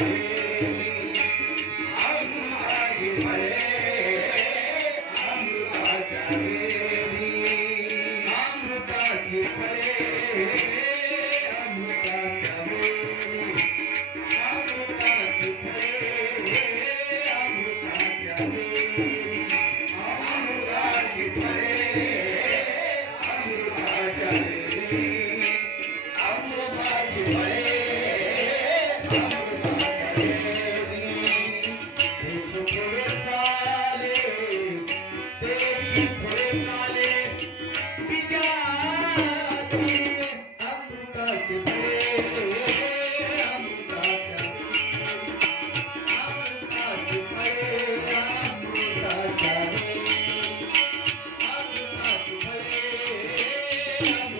Thank you. Thank you.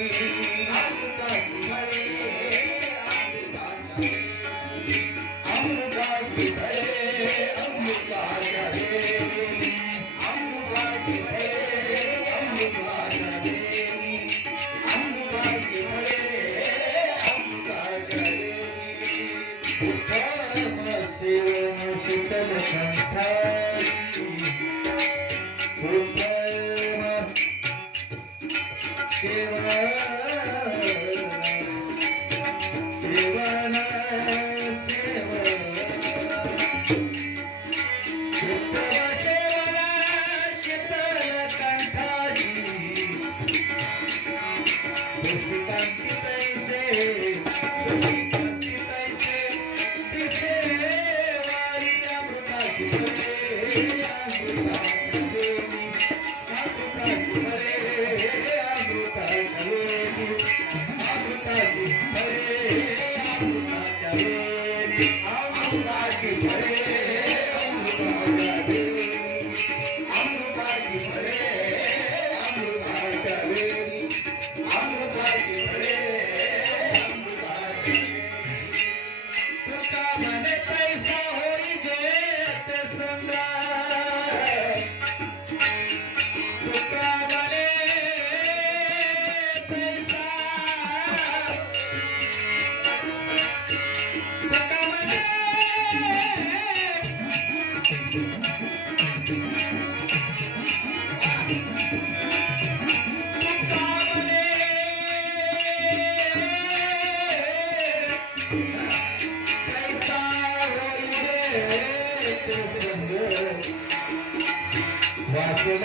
I'm Why should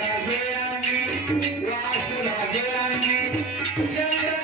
I get on? Why should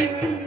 Thank mm -hmm. you.